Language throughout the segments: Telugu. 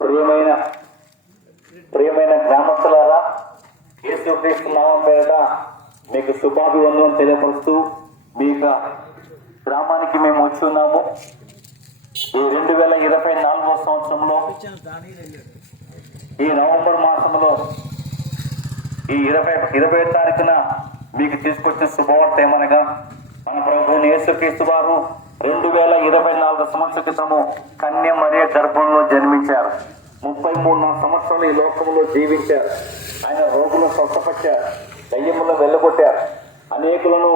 ప్రియమైన ప్రియమైన గ్రామస్తులారా, యేసుక్రీస్తు నామం పేరిట మీకు శుభాభివందనం తెలియపరుస్తూ మీ గ్రామానికి మేము వచ్చి ఉన్నాము. ఈ 2024 సంవత్సరంలో ఈ నవంబర్ మాసంలో ఈ 20 తారీఖున మీకు తీసుకొచ్చిన శుభవార్త ఏమనగా, మన ప్రభువు యేసుక్రీస్తు వారు 2024 సంవత్సరం క్రితము కన్య మరియ గర్భంలో జన్మించారు. 33 సంవత్సరాలు ఈ లోకంలో జీవించారు. ఆయన రోగులను స్వస్థపరిచారు, దయ్యములను వెళ్ళగొట్టారు, అనేకులను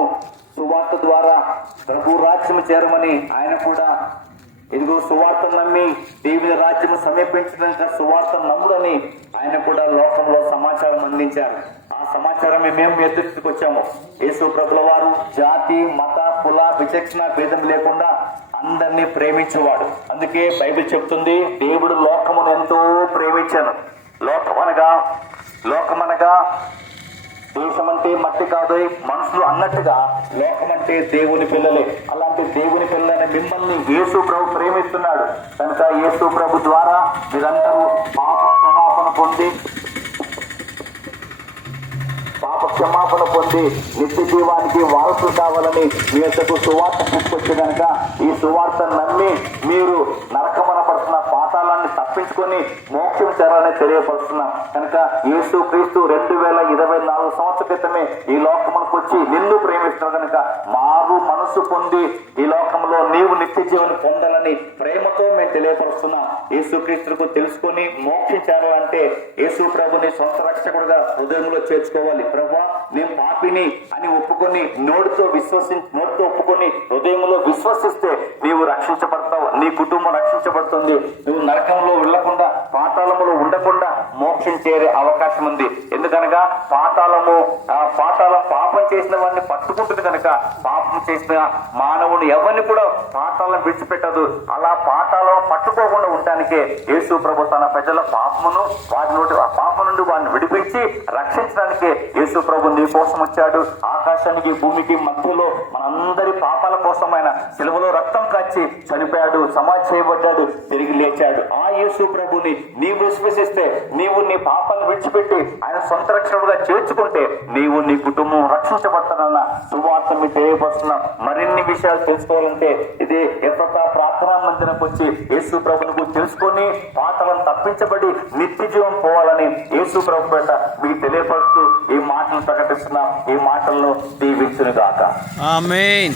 సువార్త ద్వారా ప్రభు రాజ్యం చేరమని ఆయన కూడా ఇదిగో సువార్త నమ్మి దేవుని రాజ్యం సమీపించడానికి సువార్త నమ్ముడని ఆయన కూడా లోకంలో సమాచారం అందించారు. ఆ సమాచారం మేము ఎదుర్కొచ్చాము. యేసు ప్రభుల వారు జాతి, మత, కుల, విచక్షణ భేదం లేకుండా అందరినీ ప్రేమించేవాడు. అందుకే బైబిల్ చెప్తుంది, దేవుడు లోకమును ఎంతో ప్రేమించాను. లోకమనగా దేశమంటే మట్టి కాదు, మనుషులు అన్నట్టుగా లోకమంటే దేవుని పిల్లలే. అలాంటి దేవుని పిల్లలని మిమ్మల్ని యేసు ప్రభు ప్రేమిస్తున్నాడు. కనుక యేసు ప్రభు ద్వారా మీరందరూ పాప క్షమాపణ పొంది నిత్య జీవానికి వారసులు కావాలని మీ యొక్క సువార్త తీసుకొచ్చే కనుక ఈ సువార్త నమ్మి మీరు నరకమన పడుతున్న పాతాళాన్ని తప్పించుకొని మోక్షం చేరాలని తెలియపరుస్తున్నాం. కనుక యేసు క్రీస్తు 2024 సంవత్సరం క్రితమే ఈ లోకములకు వచ్చి నిన్ను ప్రేమిస్తున్నాడు. కనుక మారు మనసు పొంది ఈ లోకంలో నీవు నిత్య జీవనం పొందాలని ప్రేమతో మేము తెలియపరుస్తున్నాం. యేసు క్రీస్తుకు తెలుసుకొని మోక్షం చేరాలంటే యేసు ప్రభుని సొంత రక్షకుడుగా హృదయంలో చేర్చుకోవాలి. ప్రభువా, నేను పాపిని అని ఒప్పుకొని నోటితో ఒప్పుకొని హృదయంలో విశ్వసిస్తే నీవు రక్షించబడతావు, నీ కుటుంబం రక్షించబడుతుంది. నువ్వు నరకంలో వెళ్ళకుండా, పాతాళములో ఉండకుండా మోక్షం చేరే అవకాశం ఉంది. ఎందుకనగా పాతాళం పాపం చేసిన వాడిని పట్టుకుంటుంది. కనుక పాపం చేసిన మానవుడు ఎవరిని కూడా పాతాళం విడిచిపెట్టదు. అలా పాతాళం పట్టుకోకుండా ఉండటానికే యేసు ప్రభు తన ప్రజల పాపమును పాపం నుండి వాడిని విడిపించి రక్షించడానికే యేసు ప్రభు నీ కోసం వచ్చాడు. ఆకాశానికి భూమికి మధ్యలో మనందరి పాపాల కోసం ఆయన సిలువలో రక్తం కాచి చనిపోయాడు, సమాధి చేయబడ్డాడు, తిరిగి లేచాడు. ఆ యేసు ప్రభుని నీవు విశ్వసిస్తే, నీవు నీ పాపాలను విడిచిపెట్టి ఆయన సొంత రక్షకుడుగా చేర్చుకుంటే నీవు నీ కుటుంబం రక్షించబడతానన్న సువార్త మీకు తెలియపరుస్తున్నాం. మరిన్ని విషయాలు తెలుసుకోవాలంటే ఇదే ఎఫ్రతా ప్రార్థనా మందిరంకి వచ్చి యేసు ప్రభువును తెలుసుకొని పాతాళం తప్పించబడి నిత్య జీవం పోవాలని యేసు ప్రభు పేట మీకు తెలియపరుస్తూ ఈ మాటలు ప్రకటిస్తున్నాం. ఈ మాటలను దీవించును గాక. ఆమేన్.